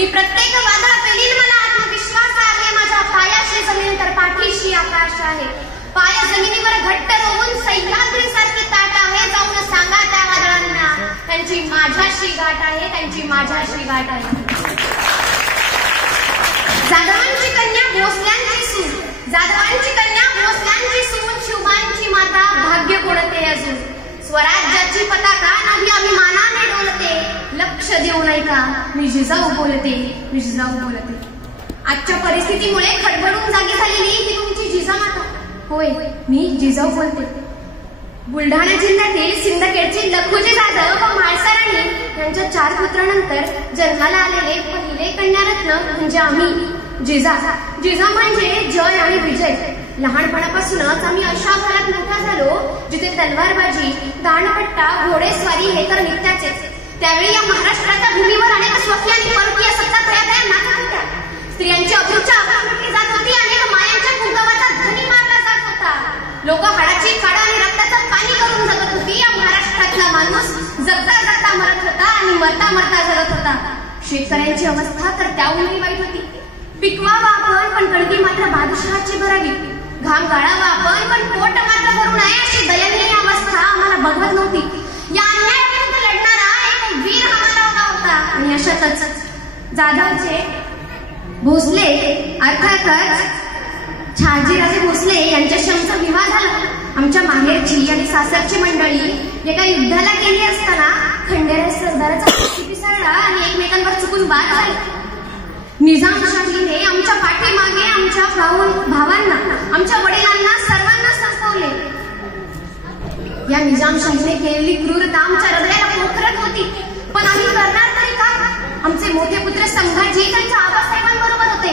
मी प्रत्येक वादळ पेलील, मला आत्मविश्वास आहे. माझ्या पायाशी जमीन तर पाठीशी आकाश आहे. पाय जमिनीवर घट्ट रोवून सह्याद्रीसारखी ताट आहे. जाऊन सांगा त्या वादळांना, त्यांची माझ्याशी गाठ आहे, त्यांची माझ्याशी गाठ आहे. जाधवांची कन्या भोसल्यांची सून, जाधवांची कन्या भोसल्यांची सून, शिवबांची माता भाग्य कोणते अजून. स्वराज्याची पताका नाही अभिमानाने डोलते. लक्ष देऊ नाही का मी जिजाऊ बोलते, मी जिजाऊ बोलते. आजच्या परिस्थितीमुळे खडबडून जागी झालेली ही तुमची जिजामाता. होय, मी जिजाऊ बोलते. बुलढाणा जिल्ह्यातील सिंदखेडची लखुजी जाधव व म्हाळसा राणी यांच्या 4 पुत्रांनंतर जन्माला आलेले पहिले कन्यारत्न म्हणजे आम्ही. जिजा, जिजा म्हणजे जय आणि विजय. लहानपणापासूनच आम्ही अशा घरात मोठा झालो जिथे तलवारबाजी, दांडपट्टा, घोडेस्वारी हे तर नित्याचे. त्यावेळी या महाराष्ट्राच्या भूमीवर अनेक स्वकीय आणि परकीय सत्ता तयार नाचत होत्या. स्त्रियांची अब्रूच्या अब्रू लुटली जात होती. अनेक मायांच्या कुंकवाचा धनी मारला जात होता. लोक हाडाची काढ आणि रक्ताचं पाणी करून जगत होती. या महाराष्ट्रातला माणूस जगता जगता मरत होता आणि मरता मरता जगत होता. शेतकऱ्यांची अवस्था तर त्याहूनही वाईट होती. पिकवावा आपण पण कणकी मात्र बादशहाची भरावी. घाम गाळावा आपण पण पोट मात्र भरू नये अशी दयनीय अवस्था आम्हाला बघवत नव्हती. या अन्यायाविरुद्ध लढणारा एक वीर आम्हाला उभा होता. आणि अशातच जाधवचे भोसले अर्थातच शहाजीराजे भोसले यांच्याशी आमचा विवाह झाला. आमच्या माहेरची आणि सासरची मंडळी एका युद्धाला गेली असताना खंडेराय सरदाराचा हत्ती पिसाळला आणि एकमेकांवर चुकून बाद झाले. निजामशाहीने आमच्या पाठीमागे आमच्या भावांना, आमच्या वडिलांना सर्वांना संपवले. या निजामशाहीने केलेली क्रूरता आमच्या हृदयाला पोखरत होती. पण आम्ही करणार तरी काय? आमचे मोठे पुत्र संभाजी त्यांच्या आबासाहेबांबरोबर होते.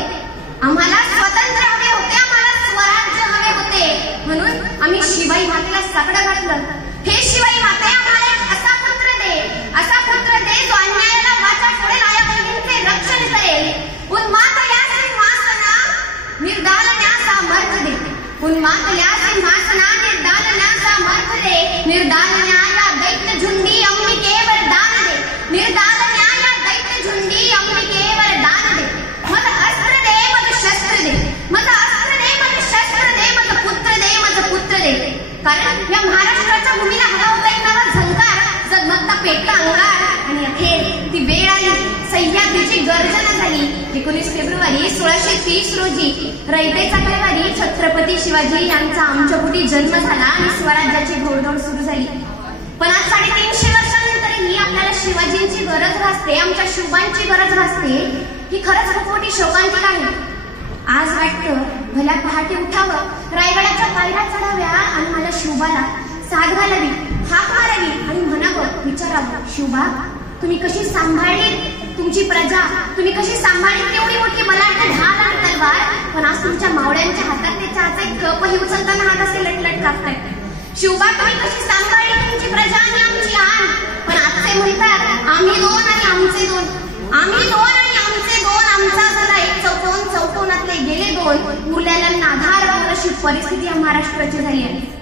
आम्हाला स्वातंत्र्य हवे होते, आम्हाला स्वराज्य हवे होते. म्हणून आम्ही शिवाई मातेला साकडं घातलं. हे शिवाई माते, आम्हाला एक असा पुत्र दे, असा पुत्र दे जो अन्यायाला वाचा फोडेल, आया बहिणींचे रक्षण करेल. उन्मातल्या सिंहासना निर्दालन्या सामर्थ्य दे, उन्मातल्या सिंहासना निर्दालन्या सामर्थ्य दे. निर्दालन्या या दैत्य झुंडी अंबिकेवर दान दे, निर्दालन्या या दैत्य झुंडी अंबिकेवर दान दे. मग अस्त्र दे, मग शस्त्र दे, मग अस्त्र दे, मग शस्त्र दे, मग पुत्र दे, मग पुत्र दे. कारण या महाराष्ट्राच्या भूमीला हवा होता येणारा झंकार, जगमगता पेटता अंगार. आणि अखेर ती वेळ आली, सह्याद्रीची गर्जना झाली. 19 फेब्रुवारी 1630 रोजी रयतेचा कैवारी छत्रपती शिवाजी यांचा आमच्या पोटी जन्म झाला आणि स्वराज्याची घोडदौड सुरू झाली. पण आज 350 वर्षांनंतरही आपल्याला शिवाजींची गरज भासते, आमच्या शिवबांची गरज भासते. ही खरंच खूप मोठी शोकांतिक आहे. आज वाटतं भल्या पहाटे उठावं, रायगडाच्या पायऱ्या चढाव्या आणि माझ्या शिवबाला साथ घालावी, हाक मारावी आणि म्हणावं, विचारावं, शिवबा तुम्ही कशी सांभाळली तुमची प्रजा, तुम्ही कशी सांभाळली तेवढी मोठी बलाढ्य ढाल आणि तलवार. पण आज तुमच्या मावळ्यांच्या हातात ते चहाचे कपही उचलताना हात असे लटलट कापतायत. शिवबा तुम्ही कशी सांभाळली तुमची प्रजा आणि आमची आण. पण आजचे म्हणतात आम्ही 2 आणि आमचे 2, आम्ही 2 आणि आमचे 2. आमचा झाला 1 चौकोन, चौकोनातले गेले 2. उरलेल्यांना आधार अशी परिस्थिती या महाराष्ट्राची झाली आहे.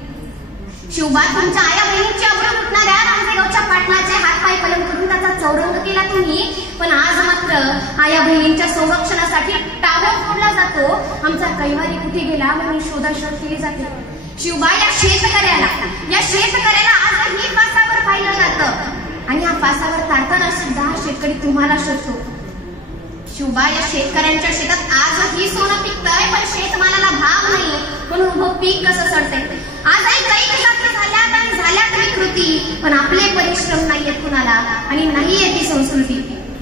शिवबा तुमच्या आया बहिणीची अब्रू लुटणाऱ्या रामदेगावच्या पाटलाचे हातपाय कलम करून त्याचा चौरंग केला तुम्ही. पण आज मात्र आया बहिणींच्या संरक्षणासाठी टावर फोडला जातो. आमचा कैवारी कुठे गेला म्हणून शोधाशोध केली जाते. शिवबा या शेतकऱ्याला आजही फासावर पाहिलं जातं आणि या फासावर तारताना सुद्धा शेतकरी तुम्हाला शोधतो. शिवबा या शेतकऱ्यांच्या शेतात आजही सोनं पिकतंय पण शेतमालाला भाव नाही म्हणून उभं पीक कसं सडतंय. आजही काही जाती झाल्यात विकृती पण आपले परिश्रम नाहीयेत कुणाला आणि नाही येते संस्कृती.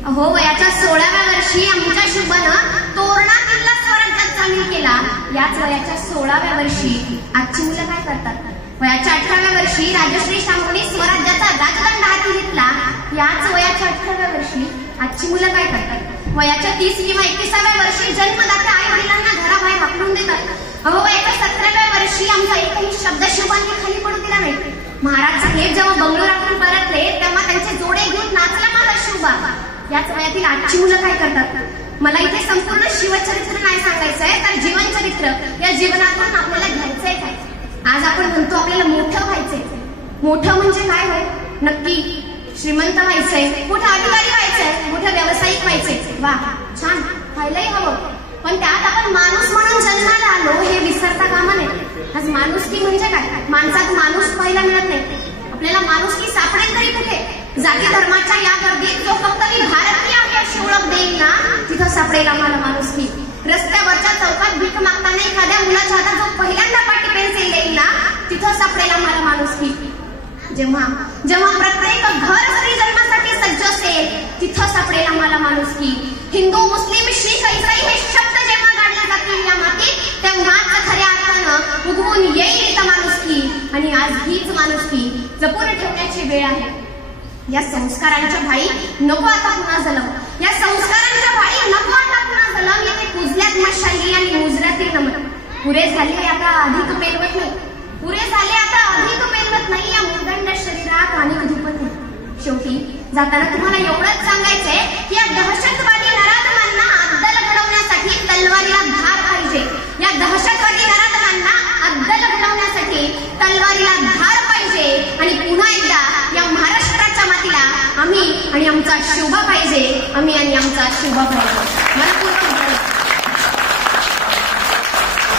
अहो वयाच्या 16व्या वर्षी आमच्या शिवबानं तोरणा किल्ला स्वराज्यात सामील केला. याच वयाच्या 16व्या वर्षी आजची मुलं काय करतात? वयाच्या 18व्या वर्षी राजश्री शामोनी स्वराज्याचा राजदंड हाती घेतला. याच वयाच्या 18व्या वर्षी आजची मुलं काय करतात? वयाच्या 30 किंवा 31व्या वर्षी जन्मदात्या आई वडिलांना घराबाहेर हाकलून देतात. अहो वयाच्या 17व्या वर्षी आमचा एकही शब्द शिवबांनी खाली पडू दिला नाही. महाराज साहेब जेव्हा बंगलोरातून परतले तेव्हा त्यांचे जोडे घेऊन नाचला माझा शिवबा. याच वयातील आजची मुलं काय करतात? मला इथे संपूर्ण शिवचरित्र नाही सांगायचंय तर जीवनचरित्र या जीवनातून आपल्याला घ्यायचंय काय. आज आपण म्हणतो आपल्याला मोठं व्हायचंय. मोठं म्हणजे काय हो? नक्की श्रीमंत व्हायचंय, मोठा अधिकारी व्हायचंय, मोठं व्यावसायिक व्हायचंय. वा छान, व्हायलाही हवं, पण त्यात आपण माणूस म्हणून जन्माला आलो हे विसरता कामा नये. आज माणुसकी म्हणजे काय? माणसात माणूस पाहायला मिळत नाही. आपल्याला माणुसकी सापडेल तरी कुठे? जाती धर्माच्या या गर्दीत जो फक्त मी भारतीय आहे अशी ओळख देईल ना, तिथं सापडेल आम्हाला माणुसकी. रस्त्यावरच्या चौकात भीक मागताना एखाद्या मुलाच्या हातात जो पहिल्यांदा पाटी पेन्सिल देईल ना, तिथं सापडेल आम्हाला माणुसकी. जेव्हा जेव्हा प्रत्येक घर स्त्री जन्मासाठी सज्ज असेल, तिथं सापडेल आम्हाला माणुसकी. हिंदू, मुस्लिम, शीख, इसाई हे शब्द जेव्हा गाडले जातील या मातीत, तेव्हाच खऱ्या अर्थानं उगवून येईल इथं माणुसकी. आणि आज हीच माणुसकी जपून ठेवण्याची वेळ आहे. या संस्कारांच्या भाई नको आता पुन्हा जलम. या संस्कारांच्या भाई नको आता पुन्हा जलम. येथे कुजल्यात मशाली आणि मुजऱ्यातील नमन. पुरे झाले आता अधिक पेलवत नाही. पुरे झाले आता अधिक पेलवत नाही. या मुर्दंड शरीरात आणि धुपत नाही. शेवटी जाताना तुम्हाला एवढंच सांगायचंय की या दहशतवादी नराधमांना अद्दल घडवण्यासाठी तलवारीला धार पाहिजे. या दहशतवादी नराधमांना अद्दल घडवण्यासाठी तलवारीला धार पाहिजे. आणि पुन्हा एकदा या महाराष्ट्राच्या मातीला आम्ही आणि आमचा शोभा पाहिजे. आम्ही आणि आमचा शोभा पाहिजे.